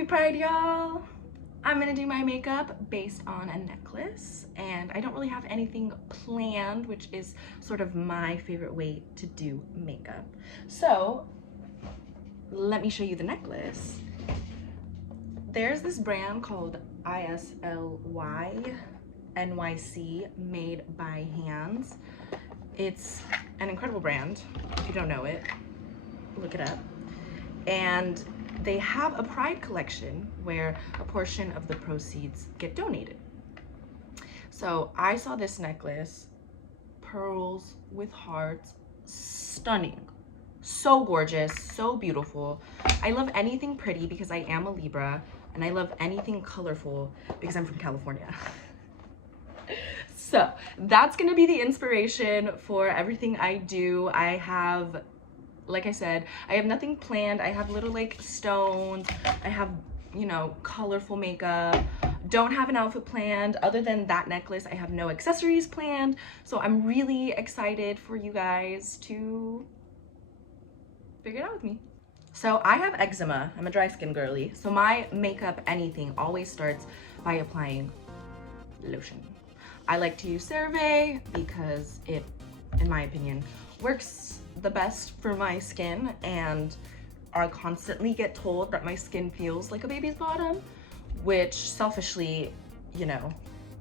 Happy Pride, y'all! I'm gonna do my makeup based on a necklace, and I don't really have anything planned, which is sort of my favorite way to do makeup. So let me show you the necklace. There's this brand called ISLY NYC, made by hands. It's an incredible brand. If you don't know it, look it up. And they have a Pride collection where a portion of the proceeds get donated. So I saw this necklace, pearls with hearts, stunning, so gorgeous, so beautiful. I love anything pretty because I am a Libra, and I love anything colorful because I'm from California. So that's gonna be the inspiration for everything I do. I have, like I said, I have nothing planned. I have little like stones. I have, you know, colorful makeup. Don't have an outfit planned. Other than that necklace, I have no accessories planned. So I'm really excited for you guys to figure it out with me. So I have eczema. I'm a dry skin girly. So my makeup, anything, always starts by applying lotion. I like to use CeraVe because it, in my opinion, works the best for my skin, and I constantly get told that my skin feels like a baby's bottom, which selfishly, you know,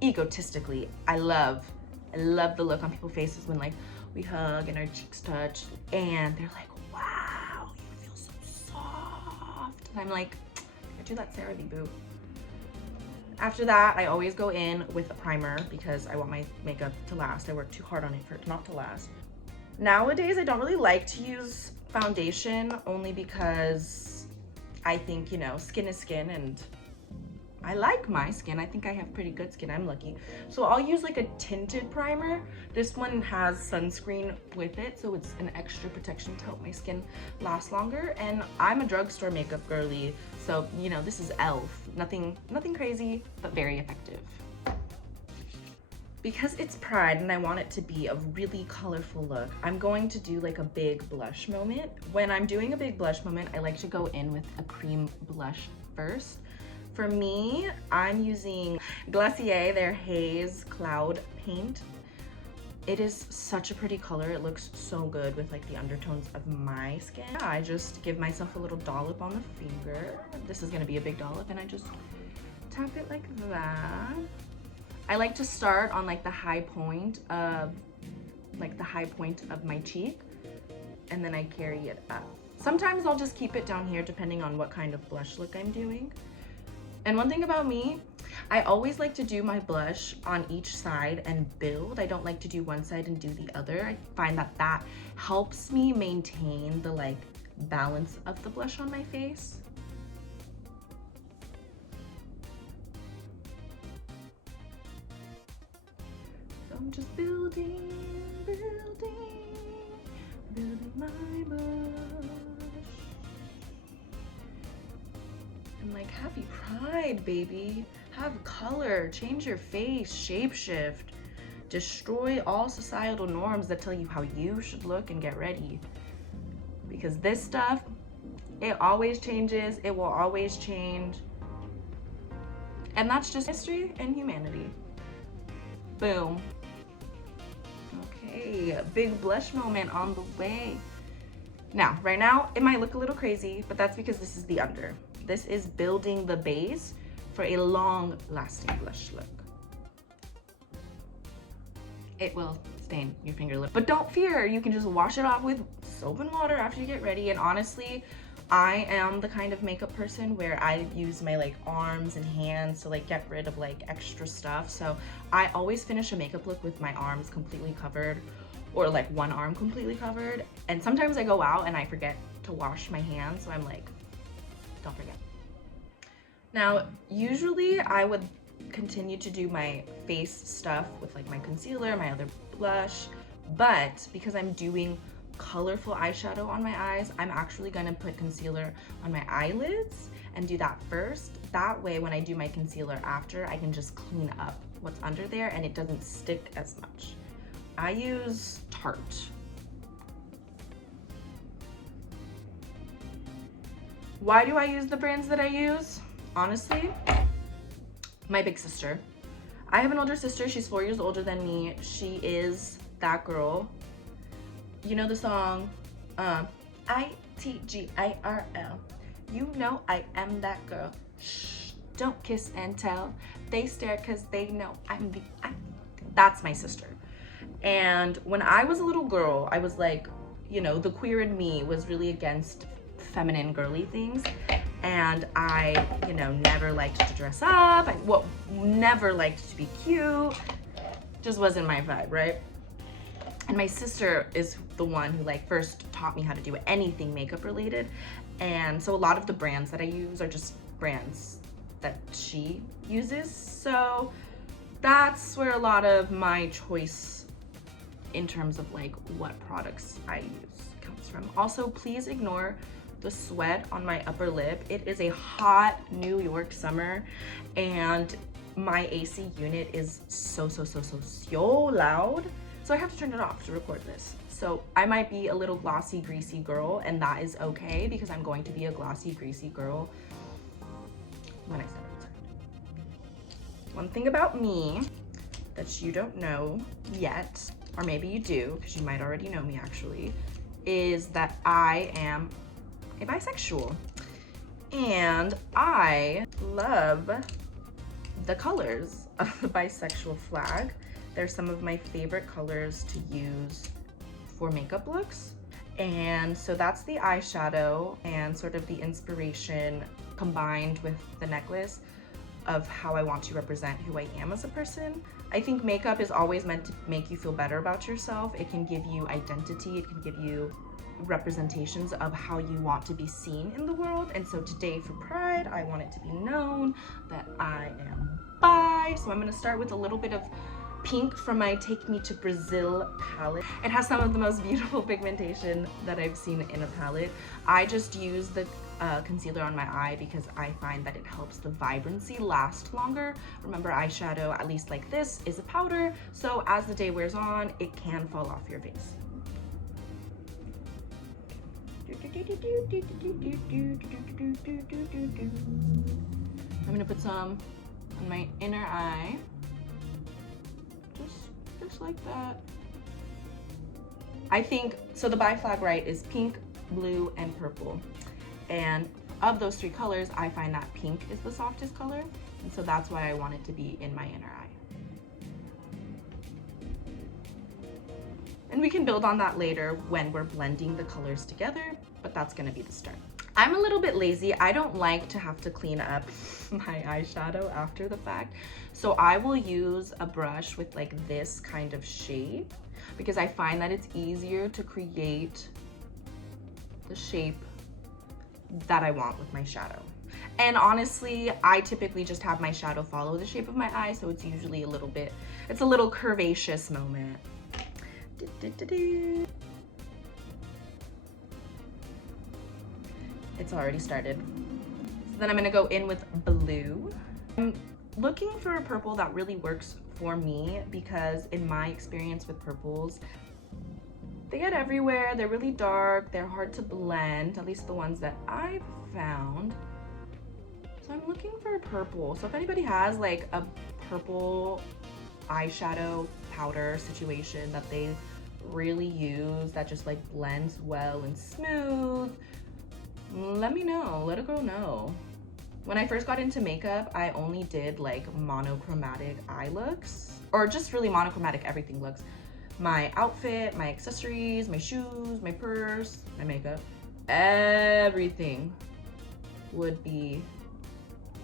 egotistically, I love the look on people's faces when like we hug and our cheeks touch and they're like, wow, you feel so soft. And I'm like, I do that CeraVe, boo. After that, I always go in with a primer because I want my makeup to last. I work too hard on it for it not to last. Nowadays, I don't really like to use foundation only because I think, you know, skin is skin, and I like my skin. I think I have pretty good skin. I'm lucky. So I'll use like a tinted primer. This one has sunscreen with it, so it's an extra protection to help my skin last longer. And I'm a drugstore makeup girly, so, you know, this is e.l.f. Nothing crazy, but very effective. Because it's Pride and I want it to be a really colorful look, I'm going to do like a big blush moment. When I'm doing a big blush moment, I like to go in with a cream blush first. For me, I'm using Glacier, their Haze Cloud Paint. It is such a pretty color. It looks so good with like the undertones of my skin. I just give myself a little dollop on the finger. This is gonna be a big dollop, and I just tap it like that. I like to start on like the high point of my cheek, and then I carry it up. Sometimes I'll just keep it down here depending on what kind of blush look I'm doing. And one thing about me, I always like to do my blush on each side and build. I don't like to do one side and do the other. I find that that helps me maintain the like balance of the blush on my face. I'm just building my blush. And like, happy Pride, baby. Have color, change your face, shapeshift. Destroy all societal norms that tell you how you should look and get ready. Because this stuff, it always changes, it will always change. And that's just history and humanity. Boom. Okay, big blush moment on the way. Now, right now, it might look a little crazy, but that's because this is the under. This is building the base for a long-lasting blush look. It will stain your finger lip, but don't fear, you can just wash it off with soap and water after you get ready. And honestly, I am the kind of makeup person where I use my like arms and hands to like get rid of like extra stuff. So I always finish a makeup look with my arms completely covered, or like one arm completely covered. And sometimes I go out and I forget to wash my hands, so I'm like, don't forget. Now, usually I would continue to do my face stuff with like my concealer, my other blush, but because I'm doing colorful eyeshadow on my eyes, I'm actually gonna put concealer on my eyelids and do that first. That way, when I do my concealer after, I can just clean up what's under there and it doesn't stick as much. I use Tarte. Why do I use the brands that I use? Honestly, my big sister. I have an older sister. She's 4 years older than me. She is that girl. You know the song, ITGIRL. You know I am that girl. Shh, don't kiss and tell. They stare cause they know I'm the I. That's my sister. And when I was a little girl, I was like, you know, the queer in me was really against feminine girly things. And I, you know, never liked to dress up. Never liked to be cute. Just wasn't my vibe, right? And my sister is the one who like first taught me how to do anything makeup related. And so a lot of the brands that I use are just brands that she uses. So that's where a lot of my choice in terms of like what products I use comes from. Also, please ignore the sweat on my upper lip. It is a hot New York summer and my AC unit is so loud. So I have to turn it off to record this. So I might be a little glossy, greasy girl, and that is okay because I'm going to be a glossy, greasy girl when I start outside. One thing about me that you don't know yet, or maybe you do, because you might already know me actually, is that I am a bisexual. And I love the colors of the bisexual flag. They're some of my favorite colors to use for makeup looks. And so that's the eyeshadow and sort of the inspiration combined with the necklace of how I want to represent who I am as a person. I think makeup is always meant to make you feel better about yourself. It can give you identity, it can give you representations of how you want to be seen in the world. And so today for Pride, I want it to be known that I am bi. So I'm gonna start with a little bit of pink from my Take Me to Brazil palette. It has some of the most beautiful pigmentation that I've seen in a palette. I just use the concealer on my eye because I find that it helps the vibrancy last longer. Remember, eyeshadow, at least like this, is a powder, so as the day wears on, it can fall off your face. I'm gonna put some on my inner eye. Just like that. I think, so the bi flag, right, is pink, blue, and purple. And of those three colors, I find that pink is the softest color. And so that's why I want it to be in my inner eye. And we can build on that later when we're blending the colors together, but that's gonna be the start. I'm a little bit lazy. I don't like to have to clean up my eyeshadow after the fact. So I will use a brush with like this kind of shape because I find that it's easier to create the shape that I want with my shadow. And honestly, I typically just have my shadow follow the shape of my eye, so it's usually it's a little curvaceous moment. It's already started. So then I'm gonna go in with blue. I'm looking for a purple that really works for me because in my experience with purples, they get everywhere, they're really dark, they're hard to blend, at least the ones that I've found. So I'm looking for a purple. So if anybody has like a purple eyeshadow powder situation that they really use that just like blends well and smooth, let me know, let a girl know. When I first got into makeup, I only did like monochromatic eye looks, or just really monochromatic everything looks. My outfit, my accessories, my shoes, my purse, my makeup, everything would be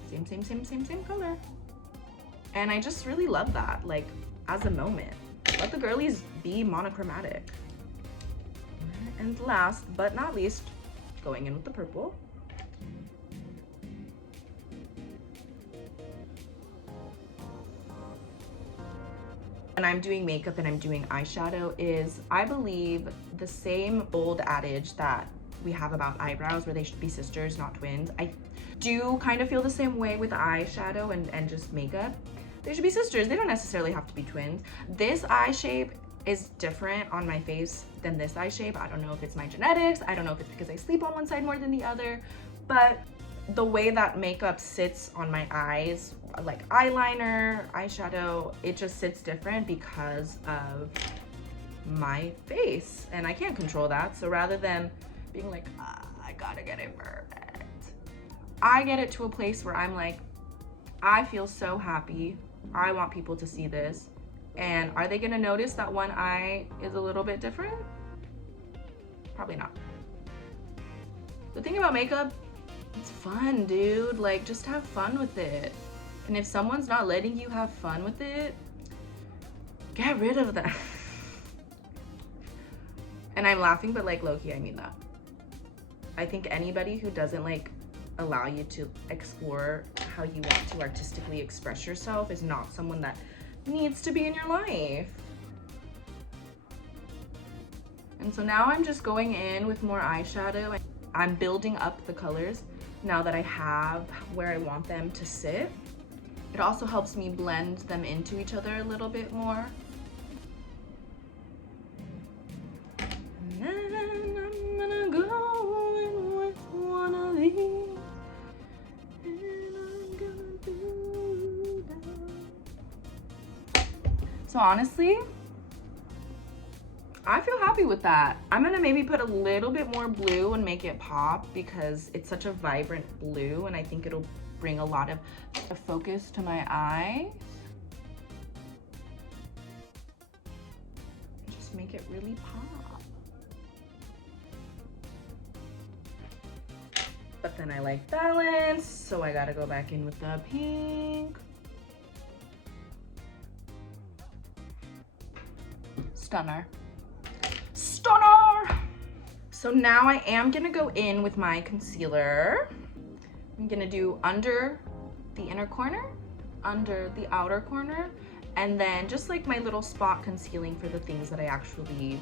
same color. And I just really love that, like as a moment. Let the girlies be monochromatic. And last but not least, going in with the purple. When I'm doing makeup and I'm doing eyeshadow is, I believe, the same old adage that we have about eyebrows where they should be sisters, not twins. I do kind of feel the same way with eyeshadow and just makeup. They should be sisters. They don't necessarily have to be twins. This eye shape is different on my face than this eye shape. I don't know if it's my genetics. I don't know if it's because I sleep on one side more than the other, but the way that makeup sits on my eyes, like eyeliner, eyeshadow, it just sits different because of my face, and I can't control that. So rather than being like, I gotta get it perfect, I get it to a place where I'm like, I feel so happy. I want people to see this. And are they gonna notice that one eye is a little bit different? Probably not. The thing about makeup, it's fun, dude. Like, just have fun with it. And if someone's not letting you have fun with it, get rid of them. And I'm laughing, but like low-key, I mean that. I think anybody who doesn't like allow you to explore how you want to artistically express yourself is not someone that needs to be in your life. And so now I'm just going in with more eyeshadow. I'm building up the colors now that I have where I want them to sit. It also helps me blend them into each other a little bit more. And then I'm gonna go in with one of these. And I'm gonna do that. So honestly, I feel happy with that. I'm gonna maybe put a little bit more blue and make it pop because it's such a vibrant blue, and I think it'll bring a lot of focus to my eyes. Just make it really pop. But then I like balance, so I gotta go back in with the pink. Stunner. Stunner! So now I am gonna go in with my concealer. I'm gonna do under the inner corner, under the outer corner, and then just like my little spot concealing for the things that I actually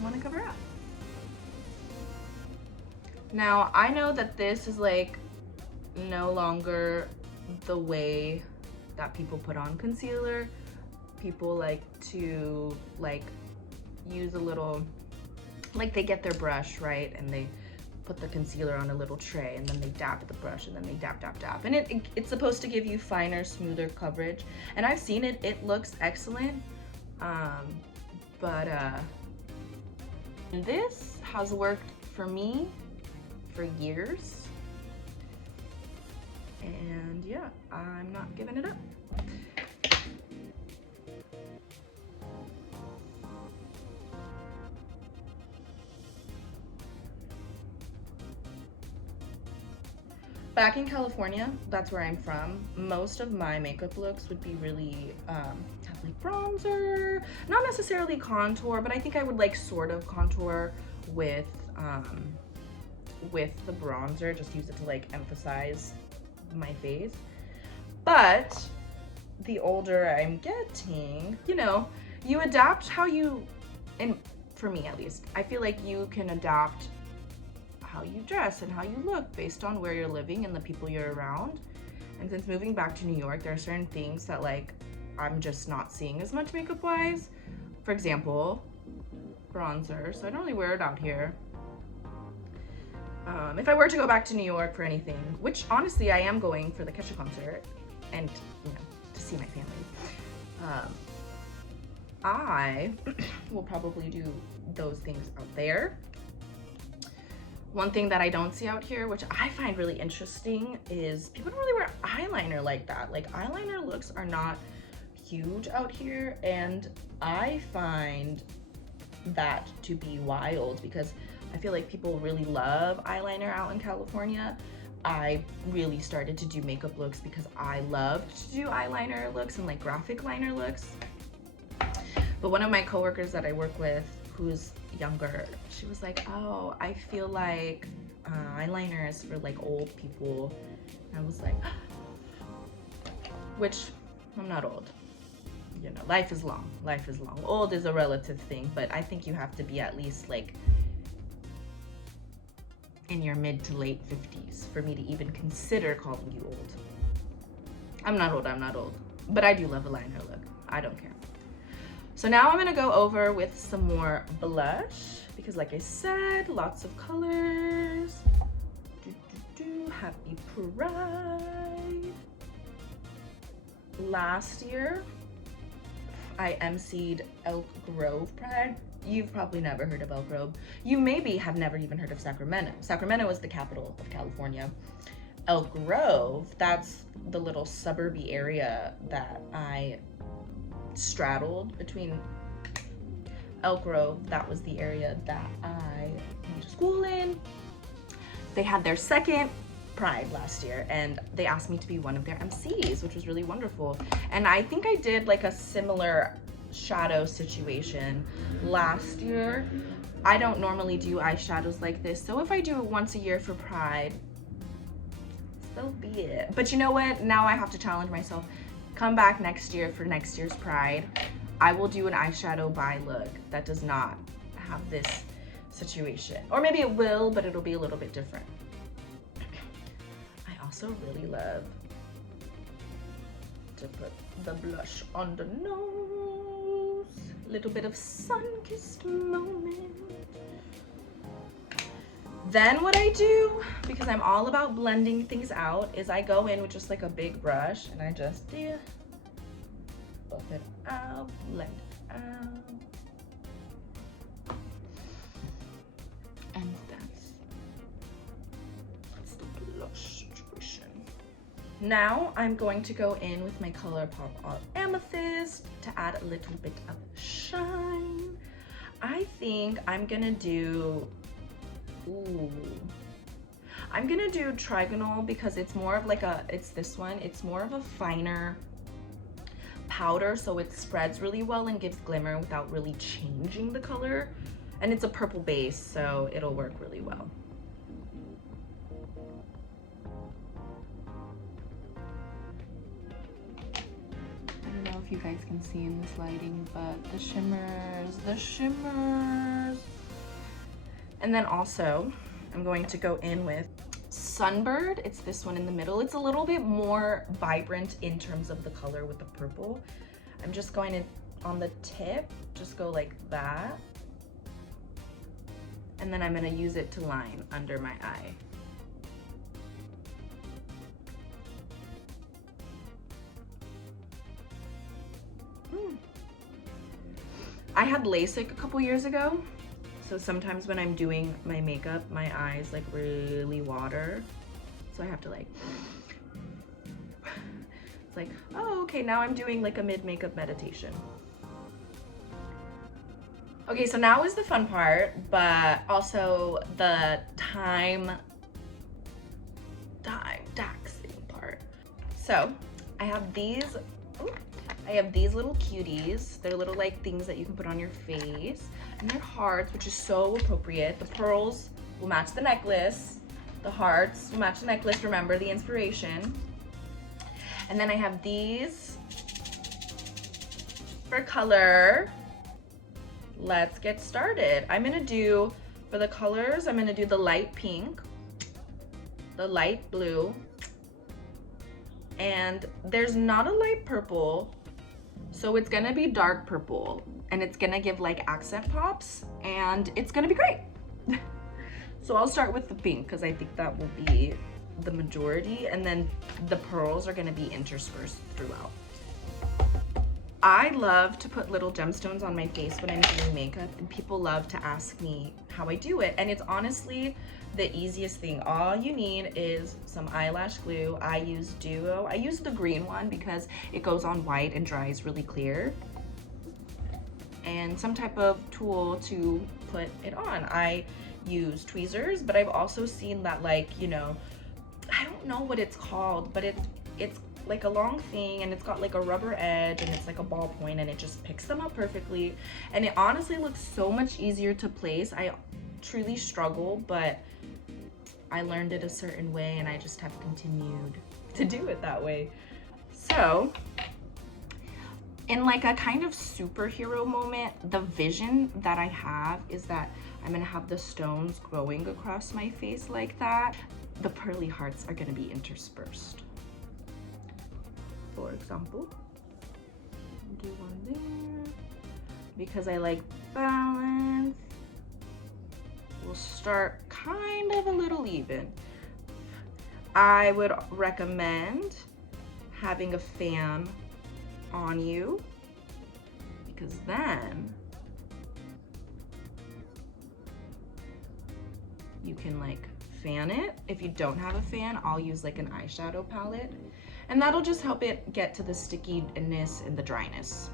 wanna cover up. Now, I know that this is like no longer the way that people put on concealer. People like to use a little, like they get their brush, right? And they put the concealer on a little tray and then they dab with the brush and then they dab, dab, dab. And it's supposed to give you finer, smoother coverage. And I've seen it, it looks excellent. This has worked for me for years. And yeah, I'm not giving it up. Back in California, that's where I'm from, most of my makeup looks would be really, have like bronzer, not necessarily contour, but I think I would like sort of contour with the bronzer, just use it to like emphasize my face. But the older I'm getting, you know, you adapt how you, and for me at least, I feel like you can adapt how you dress and how you look based on where you're living and the people you're around. And since moving back to New York, there are certain things that like I'm just not seeing as much makeup wise. For example, bronzer. So I don't really wear it out here. If I were to go back to New York for anything, which honestly I am going for the Kesha concert and, you know, to see my family, I will probably do those things out there. One thing that I don't see out here, which I find really interesting, is people don't really wear eyeliner like that. Like, eyeliner looks are not huge out here, and I find that to be wild because I feel like people really love eyeliner out in California. I really started to do makeup looks because I loved to do eyeliner looks and like graphic liner looks. But one of my coworkers that I work with, who's younger, she was like, oh, I feel like eyeliner is for like old people. And I was like, which I'm not old. You know, life is long, life is long. Old is a relative thing, but I think you have to be at least like in your mid to late 50s for me to even consider calling you old. I'm not old, but I do love a liner look. I don't care. So now I'm gonna go over with some more blush because like I said, lots of colors. Happy Pride. Last year, I emceed Elk Grove Pride. You've probably never heard of Elk Grove. You maybe have never even heard of Sacramento. Sacramento is the capital of California. Elk Grove, that's the little suburby area that I straddled between. Elk Grove, that was the area that I went to school in. They had their second Pride last year and they asked me to be one of their MCs, which was really wonderful. And I think I did like a similar shadow situation last year. I don't normally do eyeshadows like this, so if I do it once a year for Pride, so be it. But you know what? Now I have to challenge myself. Come back next year for next year's Pride. I will do an eyeshadow by look that does not have this situation. Or maybe it will, but it'll be a little bit different. I also really love to put the blush on the nose. A little bit of sun-kissed moment. Then what I do, because I'm all about blending things out, is I go in with just like a big brush and I just buff it out, blend it out. And that's the blush situation. Now I'm going to go in with my ColourPop All Amethyst to add a little bit of shine. I think I'm gonna do, I'm gonna do Trigonal because it's more of like it's this one, it's more of a finer powder, so it spreads really well and gives glimmer without really changing the color. And it's a purple base, so it'll work really well. I don't know if you guys can see in this lighting, but the shimmers. And then also, I'm going to go in with Sunbird. It's this one in the middle. It's a little bit more vibrant in terms of the color with the purple. I'm just going to, on the tip, just go like that. And then I'm gonna use it to line under my eye. I had LASIK a couple years ago, so sometimes when I'm doing my makeup, my eyes like really water. So I have to like, it's like, oh, okay, now I'm doing like a mid-makeup meditation. Okay, so now is the fun part, but also the time taxing part. So I have these little cuties. They're little like things that you can put on your face, and they're hearts, which is so appropriate. The pearls will match the necklace. The hearts will match the necklace. Remember the inspiration. And then I have these for color. Let's get started. I'm gonna do, for the colors, I'm gonna do the light pink, the light blue, and there's not a light purple, so it's gonna be dark purple, and it's gonna give like accent pops, and it's gonna be great. So I'll start with the pink, because I think that will be the majority, and then the pearls are gonna be interspersed throughout. I love to put little gemstones on my face when I'm doing makeup, and people love to ask me how I do it. And it's honestly the easiest thing. All you need is some eyelash glue. I use Duo. I use the green one because it goes on white and dries really clear. And some type of tool to put it on. I use tweezers, but I've also seen that, like, you know, I don't know what it's called, but it's like a long thing, and it's got like a rubber edge, and it's like a ballpoint, and it just picks them up perfectly. And it honestly looks so much easier to place. I truly struggle, but I learned it a certain way, and I just have continued to do it that way. So in like a kind of superhero moment, the vision that I have is that I'm gonna have the stones growing across my face like that. The pearly hearts are gonna be interspersed. For example, do one there. Because I like balance, we'll start kind of a little even. I would recommend having a fan on you, because then you can like fan it. If you don't have a fan, I'll use like an eyeshadow palette, and that'll just help it get to the stickiness and the dryness.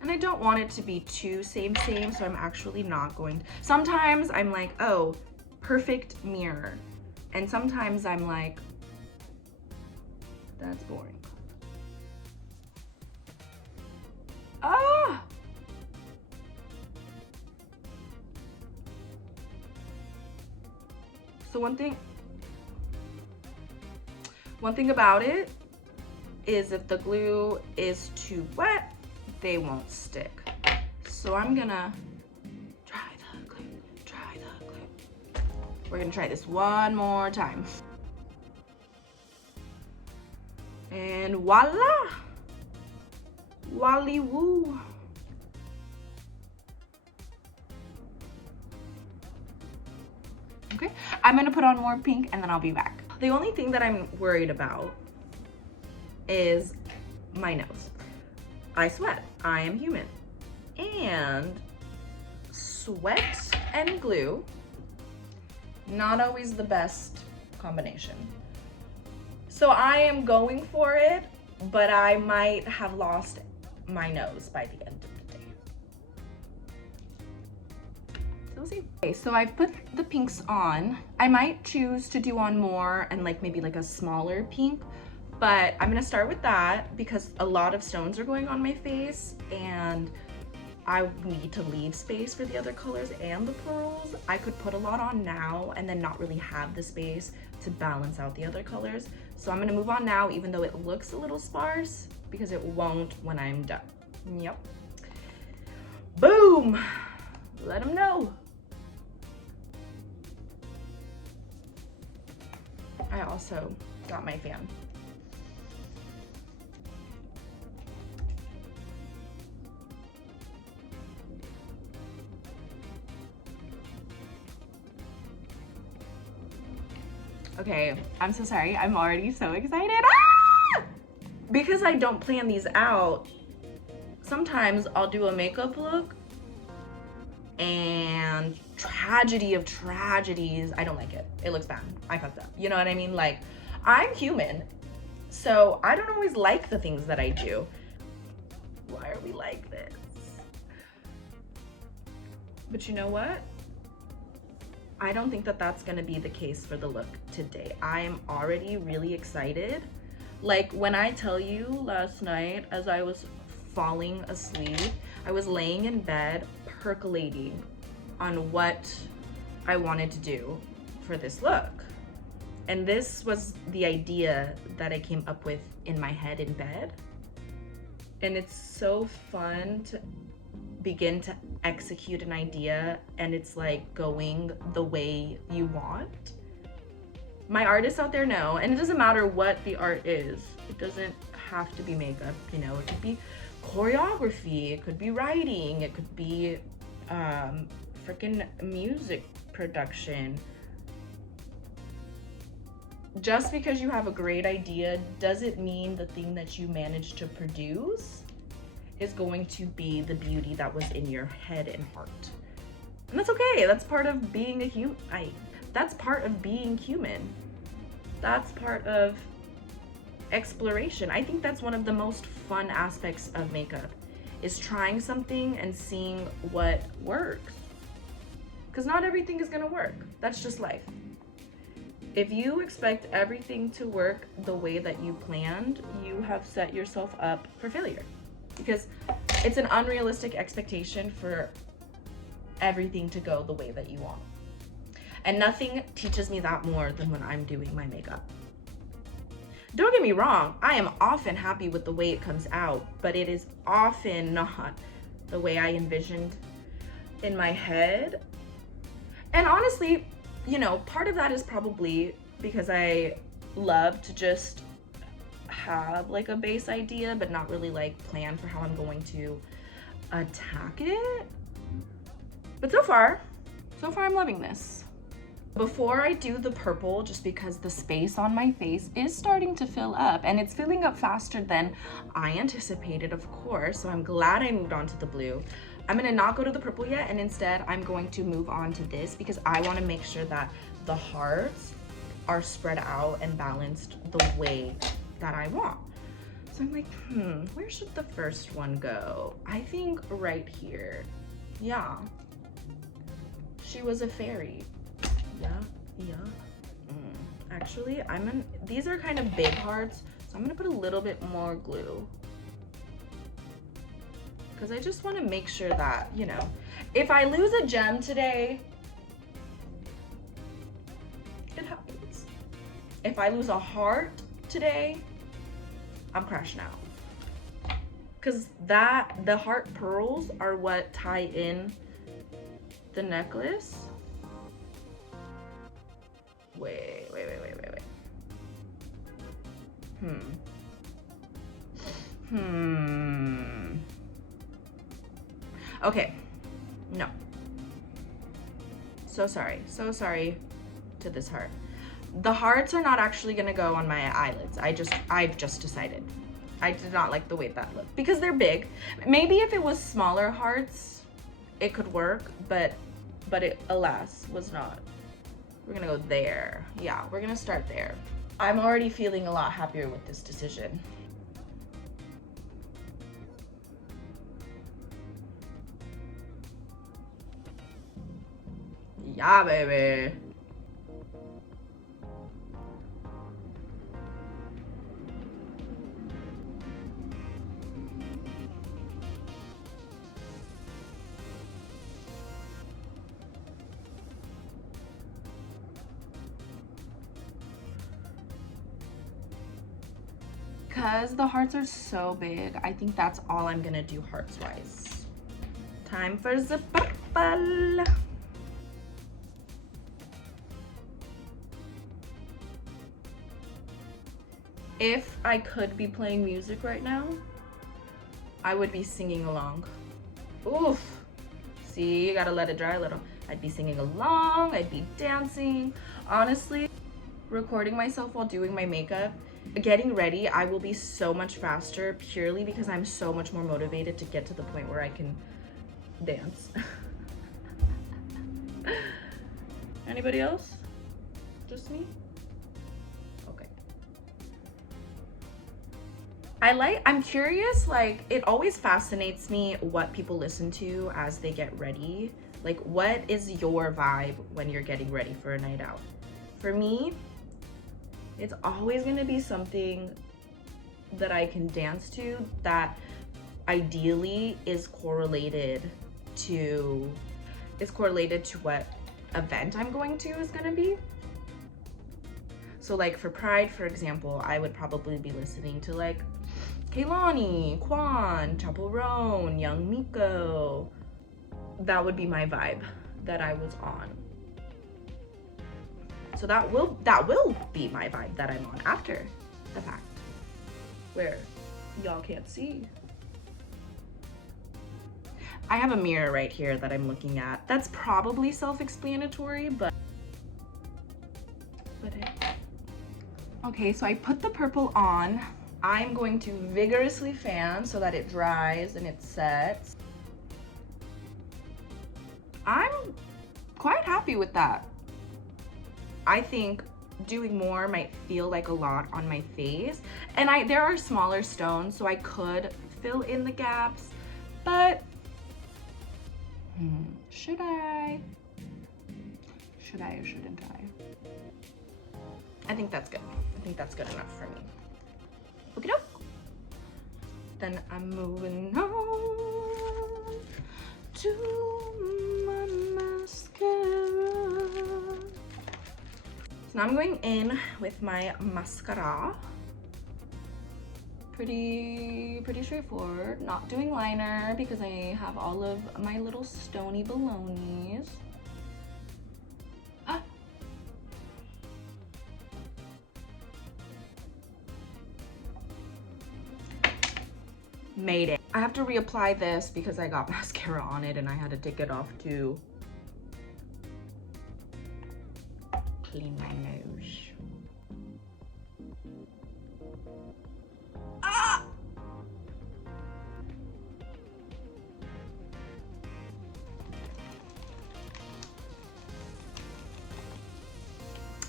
And I don't want it to be too same, so I'm actually not going to. Sometimes I'm like, oh, perfect mirror. And sometimes I'm like, that's boring. Ah! So one thing about it is if the glue is too wet, they won't stick. So I'm gonna try the glue. We're gonna try this one more time. And voila! Wally woo! Okay, I'm gonna put on more pink and then I'll be back. The only thing that I'm worried about is my nose. I sweat, I am human. And sweat and glue, not always the best combination. So I am going for it, but I might have lost my nose by the end of the day. So we'll see. Okay, so I put the pinks on. I might choose to do on more and like maybe like a smaller pink, but I'm gonna start with that because a lot of stones are going on my face and I need to leave space for the other colors and the pearls. I could put a lot on now and then not really have the space to balance out the other colors. So I'm gonna move on now, even though it looks a little sparse, because it won't when I'm done. Yep. Boom! Let them know. I also got my fan. Okay, I'm so sorry. I'm already so excited. Ah! Because I don't plan these out, sometimes I'll do a makeup look and tragedy of tragedies, I don't like it. It looks bad. I fucked up. You know what I mean? Like, I'm human, so I don't always like the things that I do. Why are we like this? But you know what? I don't think that that's gonna be the case for the look today. I am already really excited. Like when I tell you last night as I was falling asleep, I was laying in bed percolating on what I wanted to do for this look. And this was the idea that I came up with in my head in bed. And it's so fun to begin to execute an idea and it's like going the way you want. My artists out there know, and it doesn't matter what the art is. It doesn't have to be makeup, you know, it could be choreography, it could be writing, it could be freaking music production. Just because you have a great idea doesn't mean the thing that you manage to produce is going to be the beauty that was in your head and heart. And that's okay. That's part of being a human. That's part of being human. That's part of exploration. I think that's one of the most fun aspects of makeup, is trying something and seeing what works. Because not everything is gonna work. That's just life. If you expect everything to work the way that you planned, you have set yourself up for failure. Because it's an unrealistic expectation for everything to go the way that you want. And nothing teaches me that more than when I'm doing my makeup. Don't get me wrong, I am often happy with the way it comes out, but it is often not the way I envisioned in my head. And honestly, you know, part of that is probably because I love to just have like a base idea, but not really like plan for how I'm going to attack it. But so far I'm loving this. Before I do the purple, just because the space on my face is starting to fill up, and it's filling up faster than I anticipated, of course, so I'm glad I moved on to the blue. I'm gonna not go to the purple yet, and instead I'm going to move on to this because I wanna make sure that the hearts are spread out and balanced the way that I want. So I'm like, where should the first one go? I think right here. Yeah. She was a fairy. Yeah. Actually, these are kind of big hearts, so I'm gonna put a little bit more glue. Because I just want to make sure that, you know, if I lose a gem today, it happens. If I lose a heart today, I'm crashing out. Because the heart pearls are what tie in the necklace. Wait. Okay, no. So sorry to this heart. The hearts are not actually gonna go on my eyelids. I've just decided. I did not like the way that looked because they're big. Maybe if it was smaller hearts, it could work, but it, alas, was not. We're gonna go there. Yeah, we're gonna start there. I'm already feeling a lot happier with this decision. Yeah, baby. Because the hearts are so big, I think that's all I'm gonna do hearts-wise. Time for the purple. If I could be playing music right now, I would be singing along. Oof. See, you gotta let it dry a little. I'd be singing along, I'd be dancing. Honestly, recording myself while doing my makeup, getting ready, I will be so much faster purely because I'm so much more motivated to get to the point where I can dance. Anybody else? Just me? Okay. I'm curious, like, it always fascinates me what people listen to as they get ready. Like, what is your vibe when you're getting ready for a night out? For me, it's always gonna be something that I can dance to that ideally is correlated to what event I'm going to is gonna be. So like for Pride, for example, I would probably be listening to like Kehlani, Quan, Chaperone, Young Miko. That would be my vibe that I was on. So that will be my vibe that I'm on after the fact, where y'all can't see. I have a mirror right here that I'm looking at. That's probably self-explanatory, but hey. Okay, so I put the purple on. I'm going to vigorously fan so that it dries and it sets. I'm quite happy with that. I think doing more might feel like a lot on my face. And there are smaller stones, so I could fill in the gaps, but should I? Should I or shouldn't I? I think that's good. I think that's good enough for me. Okie doke. Then I'm moving on to my mascara. So now I'm going in with my mascara. Pretty straightforward. Not doing liner because I have all of my little stony balonies. Mayday. I have to reapply this because I got mascara on it and I had to take it off to clean my nose. Ah!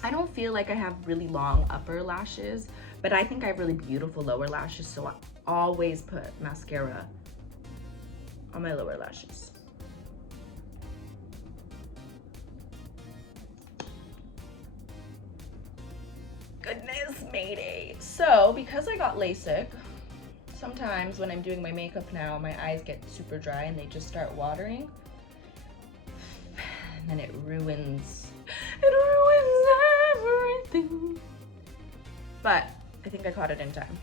I don't feel like I have really long upper lashes, but I think I have really beautiful lower lashes, so I always put mascara on my lower lashes. Goodness, Mayday. So, because I got LASIK, sometimes when I'm doing my makeup now, my eyes get super dry and they just start watering. And then it ruins everything. But I think I caught it in time.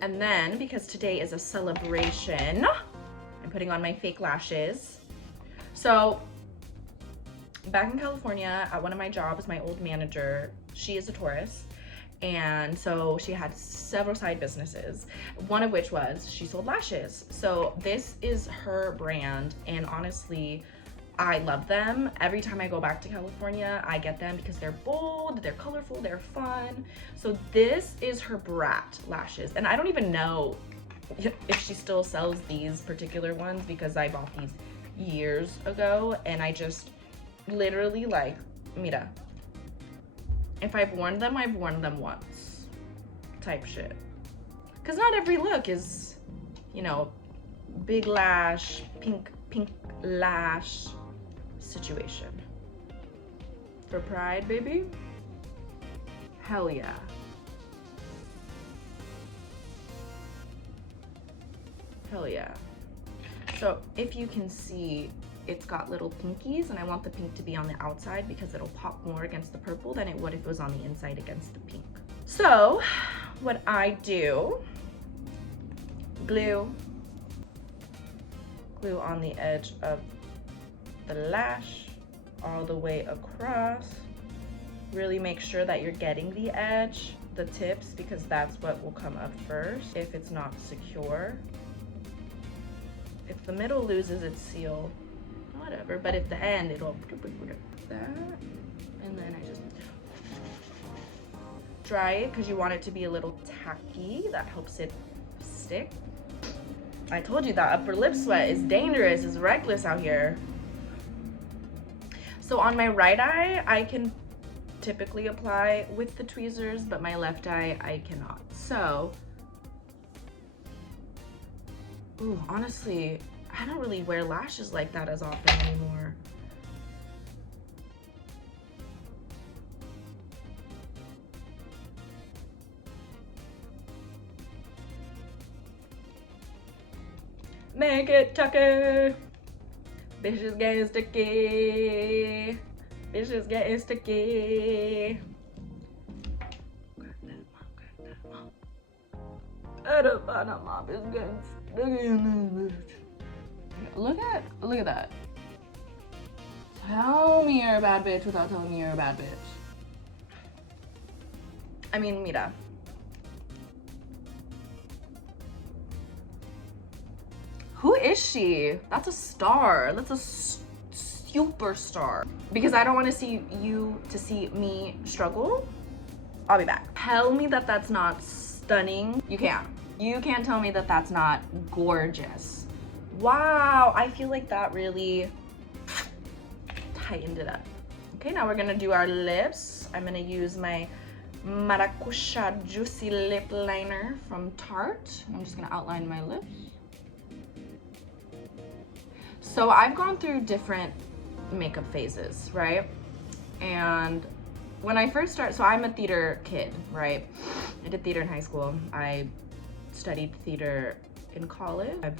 And then, because today is a celebration, I'm putting on my fake lashes. So, back in California, at one of my jobs, my old manager, she is a Taurus. And so she had several side businesses, one of which was she sold lashes. So this is her brand, and honestly, I love them. Every time I go back to California, I get them because they're bold, they're colorful, they're fun. So this is her Brat lashes, and I don't even know if she still sells these particular ones because I bought these years ago, and I just literally like, mira. If I've worn them once, type shit. Cause not every look is, you know, big lash, pink lash situation. For Pride, baby, hell yeah. Hell yeah. So if you can see, it's got little pinkies, and I want the pink to be on the outside because it'll pop more against the purple than it would if it was on the inside against the pink. So what I do, glue on the edge of the lash all the way across. Really make sure that you're getting the edge, the tips, because that's what will come up first if it's not secure. If the middle loses its seal, whatever, but at the end it'll that, and then I just dry it because you want it to be a little tacky. That helps it stick. I told you that upper lip sweat is dangerous, is reckless out here. So on my right eye, I can typically apply with the tweezers, but my left eye, I cannot. So, ooh, honestly, I don't really wear lashes like that as often anymore. Make it tucky. Bitches getting sticky. Bitches getting sticky. Mop is getting sticky in this bitch. Look at that. Tell me you're a bad bitch without telling me you're a bad bitch. I mean, mira. Who is she? That's a star. That's a superstar. Because I don't want to see me struggle. I'll be back. Tell me that that's not stunning. You can't. You can't tell me that that's not gorgeous. Wow, I feel like that really tightened it up. Okay, now we're gonna do our lips. I'm gonna use my Maracuja Juicy Lip Liner from Tarte. I'm just gonna outline my lips. So I've gone through different makeup phases, right? And when I first started, so I'm a theater kid, right? I did theater in high school. I studied theater in college. I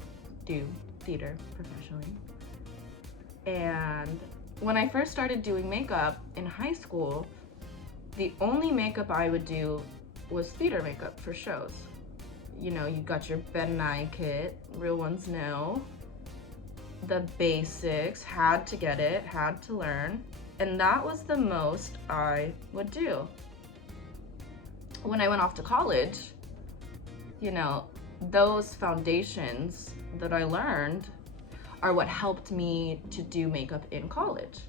do theater professionally. And when I first started doing makeup in high school, the only makeup I would do was theater makeup for shows. You know, you got your baddie kit, real ones know. The basics, had to get it, had to learn. And that was the most I would do. when I went off to college, you know, those foundations that I learned are what helped me to do makeup in college.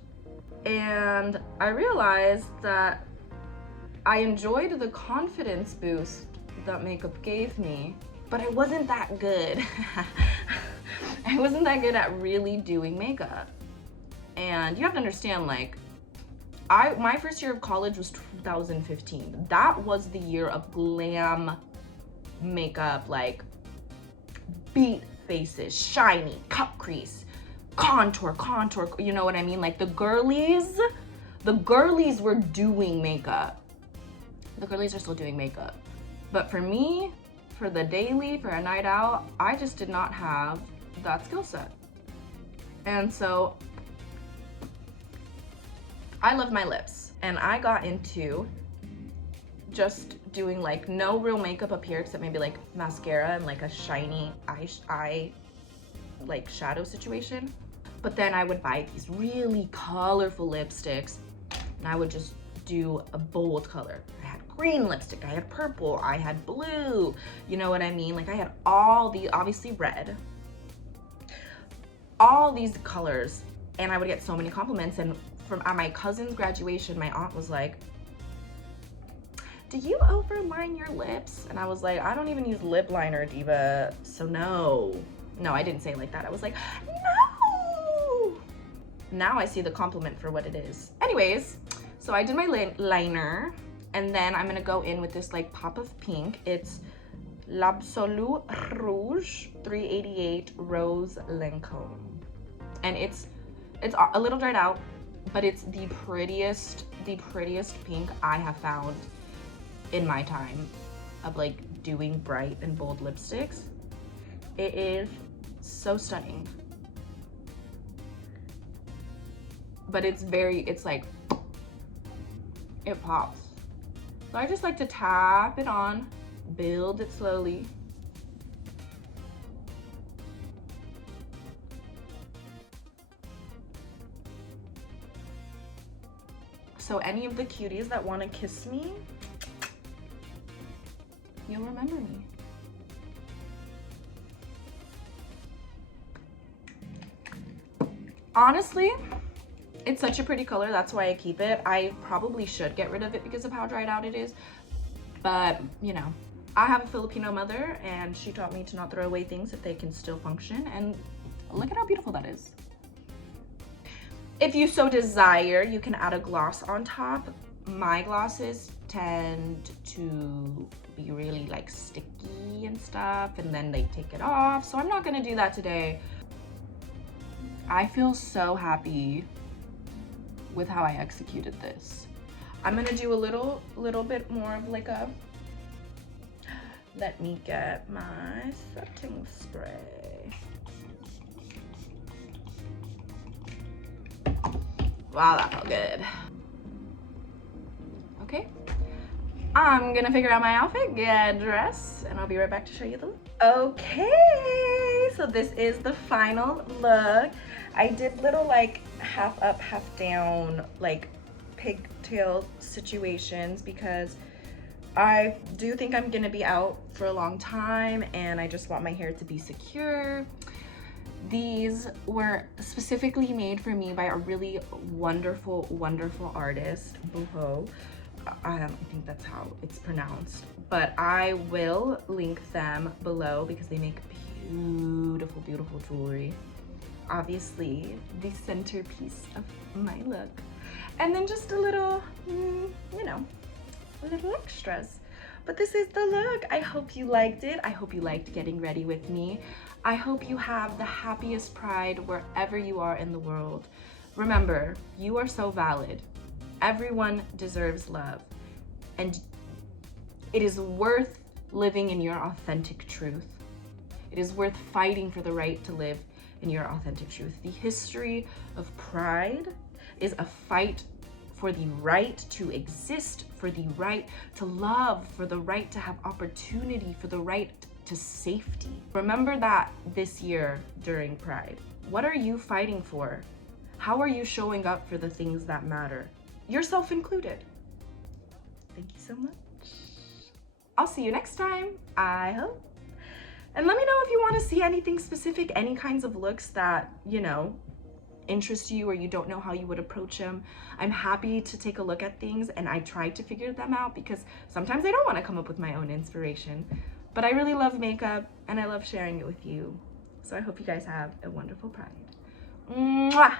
And I realized that I enjoyed the confidence boost that makeup gave me, but I wasn't that good. I wasn't that good at really doing makeup. And you have to understand, like, my first year of college was 2015. That was the year of glam makeup, like beat faces, shiny, cut crease, contour, you know what I mean? Like the girlies were doing makeup. The girlies are still doing makeup. But for me, for the daily, for a night out, I just did not have that skill set. And so I love my lips, and I got into just doing like no real makeup up here except maybe like mascara and like a shiny eye like shadow situation. But then I would buy these really colorful lipsticks and I would just do a bold color. I had green lipstick, I had purple, I had blue, you know what I mean? Like I had all the, obviously red, all these colors, and I would get so many compliments. And from at my cousin's graduation, my aunt was like, do you overline your lips? And I was like, I don't even use lip liner, diva, so no. No, I didn't say it like that. I was like, no. Now I see the compliment for what it is. Anyways, so I did my liner, and then I'm gonna go in with this like pop of pink. It's L'Absolu Rouge 388 Rose Lancome. And it's a little dried out, but it's the prettiest pink I have found in my time of like doing bright and bold lipsticks. It is so stunning. But it's like, it pops. So I just like to tap it on, build it slowly. So any of the cuties that want to kiss me, you'll remember me. Honestly, it's such a pretty color, that's why I keep it. I probably should get rid of it because of how dried out it is, but you know, I have a Filipino mother and she taught me to not throw away things if they can still function, and look at how beautiful that is. If you so desire, you can add a gloss on top. My glosses tend to be really like sticky and stuff, and then they take it off, so I'm not gonna do that today. I feel so happy with how I executed this. I'm gonna do a little bit more of like a, let me get my setting spray. Wow, that felt good. Okay, I'm gonna figure out my outfit, get dressed, and I'll be right back to show you the look. Okay, so this is the final look. I did little like half up, half down, like pigtail situations because I do think I'm gonna be out for a long time and I just want my hair to be secure. These were specifically made for me by a really wonderful artist, Buho. I think that's how it's pronounced, but I will link them below because they make beautiful jewelry. Obviously, the centerpiece of my look. And then just a little, you know, little extras. But this is the look. I hope you liked it. I hope you liked getting ready with me. I hope you have the happiest Pride wherever you are in the world. Remember, you are so valid. Everyone deserves love. And it is worth living in your authentic truth. It is worth fighting for the right to live in your authentic truth. The history of Pride is a fight for the right to exist, for the right to love, for the right to have opportunity, for the right to safety. Remember that this year during Pride. What are you fighting for? How are you showing up for the things that matter? Yourself included. Thank you so much. I'll see you next time, I hope. And let me know if you want to see anything specific, any kinds of looks that, you know, interest you or you don't know how you would approach them. I'm happy to take a look at things and I try to figure them out because sometimes I don't want to come up with my own inspiration. But I really love makeup and I love sharing it with you. So I hope you guys have a wonderful Pride. Mwah!